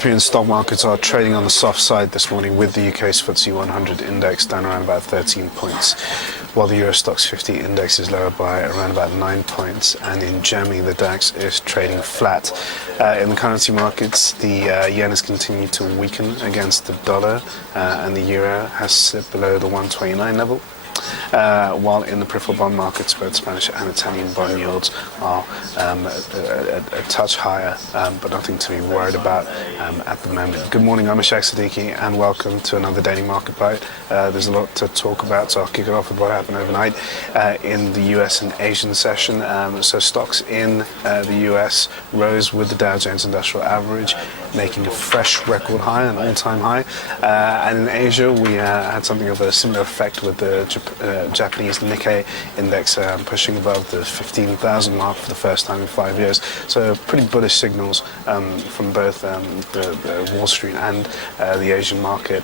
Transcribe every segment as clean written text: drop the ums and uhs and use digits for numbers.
European stock markets are trading on the soft side this morning, with the UK's FTSE 100 index down around about 13 points, while the Euro Stoxx 50 index is lower by around about 9 points. And in Germany, the DAX is trading flat. In the currency markets, the yen has continued to weaken against the dollar, and the euro has slipped below the 129 level. While in the peripheral bond markets, both Spanish and Italian bond yields are a touch higher, but nothing to be worried about at the moment. Good morning, I'm Ishaq, Siddiqi, and welcome to another daily market bite. There's a lot to talk about, so I'll kick it off with what happened overnight in the US and Asian session. So stocks in the US rose with the Dow Jones Industrial Average making a fresh record high, an all-time high. And in Asia, we had something of a similar effect with the Japanese Nikkei index pushing above the 15,000 mark for the first time in 5 years. So pretty bullish signals from both the Wall Street and the Asian market.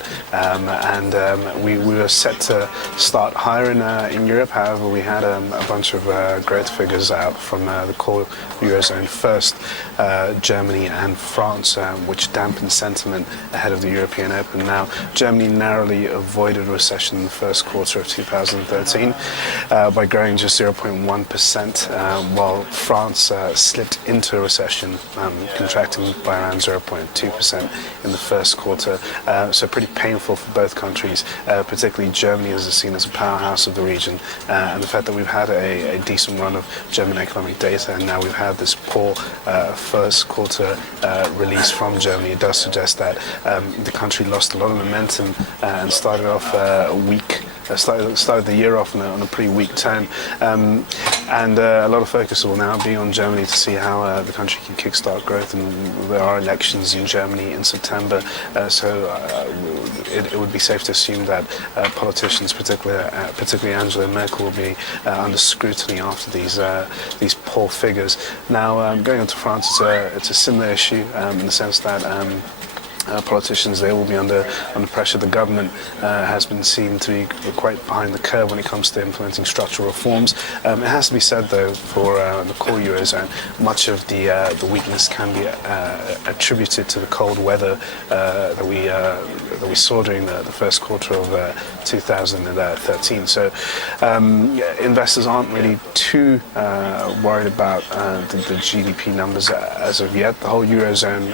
We were set to start higher in Europe. However, we had a bunch of growth figures out from the core EuroZone first, Germany and France, which dampened sentiment ahead of the European Open. Now, Germany narrowly avoided recession in the first quarter of 2013 by growing just 0.1%, while France slipped into a recession, contracting by around 0.2% in the first quarter. So pretty painful for both countries, particularly Germany, as is seen as a powerhouse of the region, and the fact that we've had a decent run of German economic data, and now we've had this poor first quarter release from Germany. It does suggest that the country lost a lot of momentum and started off weak. Started the year off on a pretty weak tone, and a lot of focus will now be on Germany to see how the country can kickstart growth. And there are elections in Germany in September, so it would be safe to assume that politicians, particularly Angela Merkel, will be under scrutiny after these poor figures. Now, going on to France, it's a similar issue in the sense that politicians there will be under pressure. The government has been seen to be quite behind the curve when it comes to implementing structural reforms. It has to be said, though, for the core Eurozone, much of the weakness can be attributed to the cold weather that we saw during the first quarter of 2013. So investors aren't really too worried about the GDP numbers as of yet. The whole Eurozone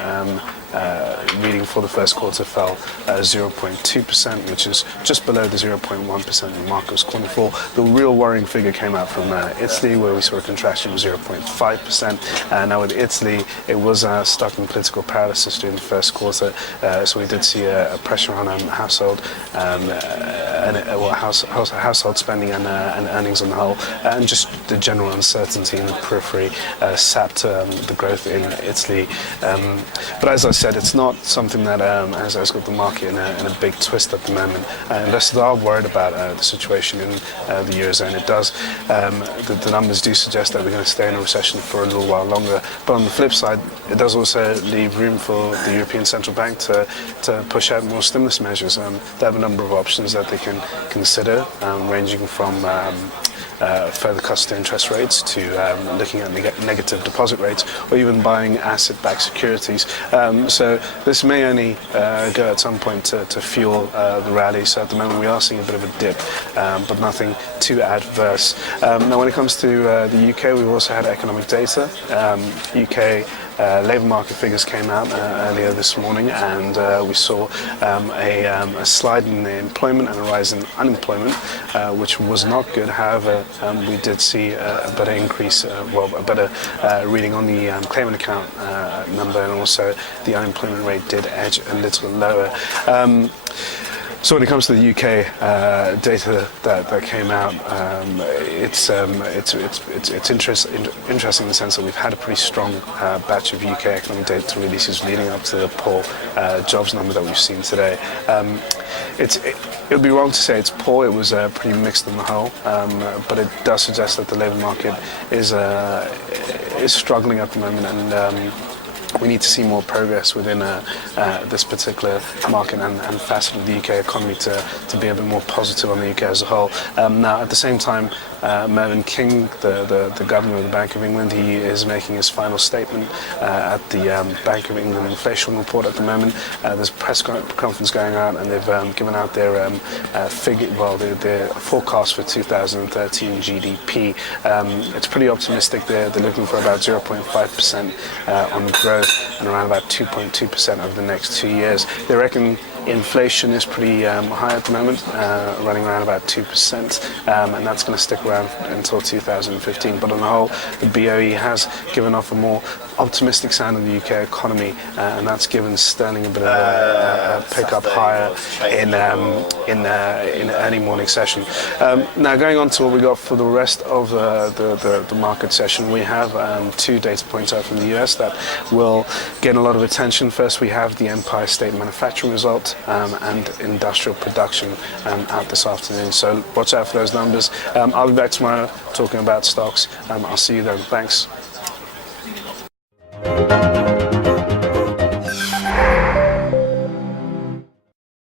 reading for the first quarter fell 0.2%, which is just below the 0.1% the market was calling for. The real worrying figure came out from Italy, where we saw a contraction of 0.5%. Now with Italy, it was stuck in political paralysis during the first quarter, so we did see a pressure on household spending and earnings on the whole, and just the general uncertainty in the periphery sapped the growth in Italy. But as I said, it's not something that has got the market in a big twist at the moment. Investors are worried about the situation in the Eurozone. It does. The numbers do suggest that we're going to stay in a recession for a little while longer. But on the flip side, it does also leave room for the European Central Bank to push out more stimulus measures. They have a number of options that they can consider, ranging from further cuts to interest rates to looking at negative deposit rates, or even buying asset-backed securities. So this may only go at some point to fuel the rally. So at the moment we are seeing a bit of a dip, but nothing too adverse. Now when it comes to the UK, we've also had economic data. UK labour market figures came out earlier this morning, and we saw a slide in the employment and a rise in unemployment, which was not good. However, we did see a better increase, a better reading on the claimant account number, and also the unemployment rate did edge a little lower. So when it comes to the UK data that came out, it's interesting in the sense that we've had a pretty strong batch of UK economic data releases leading up to the poor jobs number that we've seen today. It would be wrong to say it's poor. It was pretty mixed on the whole, but it does suggest that the labour market is struggling at the moment, and we need to see more progress within this particular market and facet of the UK economy to be a bit more positive on the UK as a whole. Now, at the same time, Mervyn King, the governor of the Bank of England, he is making his final statement at the Bank of England inflation report at the moment. There's a press conference going on, and they've given out their their forecast for 2013 GDP. It's pretty optimistic. They're looking for about 0.5% on growth and around about 2.2% over the next 2 years. They reckon inflation is pretty high at the moment, running around about 2%, and that's going to stick around until 2015. But on the whole, the BOE has given off a more optimistic sound of the UK economy, and that's given sterling a bit of a pick up higher in early morning session. Now, going on to what we got for the rest of the market session, we have 2 data points out from the US that will get a lot of attention. First, we have the Empire State Manufacturing result and industrial production out this afternoon. So watch out for those numbers. I'll be back tomorrow talking about stocks. I'll see you then. Thanks.